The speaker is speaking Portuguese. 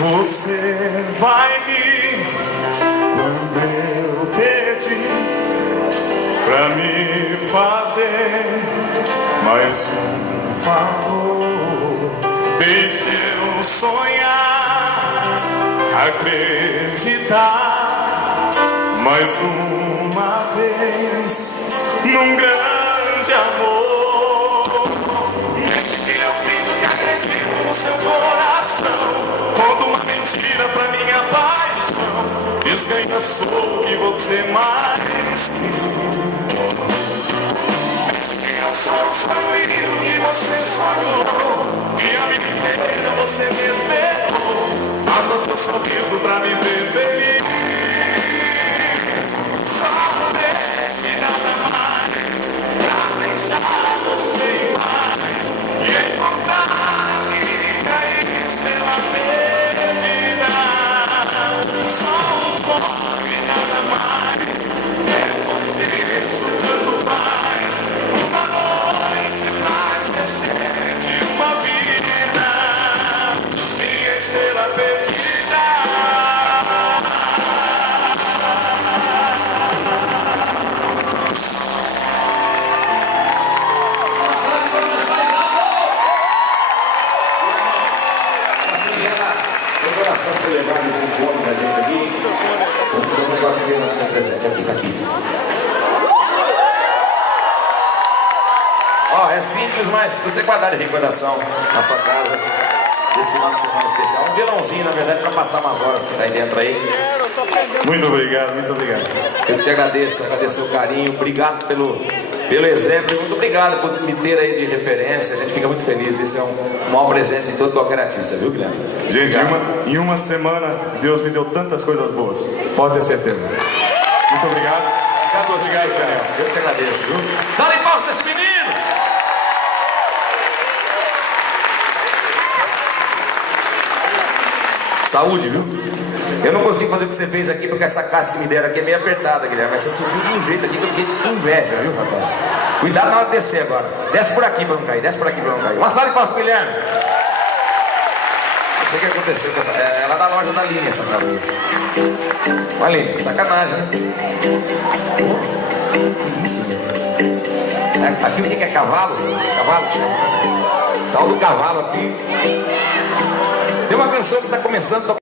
Você vai rir quando eu pedir pra me fazer mais um favor. Deixe eu sonhar, acreditar mais uma vez num grande amor. Mente que eu fiz o que acredito no seu coração. Conta uma mentira pra minha paixão. Diz que ainda sou o que você mais quis. Mente que eu sou o sonho que você sonhou. E a vida inteira você me esperou. Passa seu sorriso pra me ver feliz. Só mulher que nada mais pra deixar você em paz e encontrar minha estrela perdida. Só um sonho e nada mais. É você sugando mais. Uma noite mais recente, uma vida. Minha estrela perdida. Pra você levar esse encontro da gente aqui, vou dar um negócio aqui no seu presente. Aqui, tá aqui. Ó, é simples, mas se você guardar de recordação na sua casa, desse final de semana especial, um violãozinho, na verdade, pra passar umas horas que tá aí dentro aí. Muito obrigado, muito obrigado. Eu te agradeço o carinho, obrigado pelo exemplo, muito obrigado por me ter aí de referência. A gente fica muito feliz, isso é um maior presente de todo qualquer artista, viu, Guilherme? Gente, em uma semana Deus me deu tantas coisas boas, pode ter certeza. Muito obrigado. Obrigado, Daniel. Eu te agradeço, viu? Salve de palmas pra esse menino! Saúde, viu? Eu não consigo fazer o que você fez aqui porque essa caixa que me deram aqui é meio apertada, Guilherme. Mas você subiu de um jeito aqui que eu fiquei com inveja, viu, rapaz? Cuidado na hora de descer agora. Desce por aqui pra não cair, desce por aqui pra não cair. Uma salva de palmas pro Guilherme. Não sei o que aconteceu com essa. É lá da loja da linha essa casa aqui. Olha ali, sacanagem, né? Que isso, velho? Aqui o que é cavalo? Cavalo? Tal do cavalo aqui. Tem uma canção que tá começando a tocar.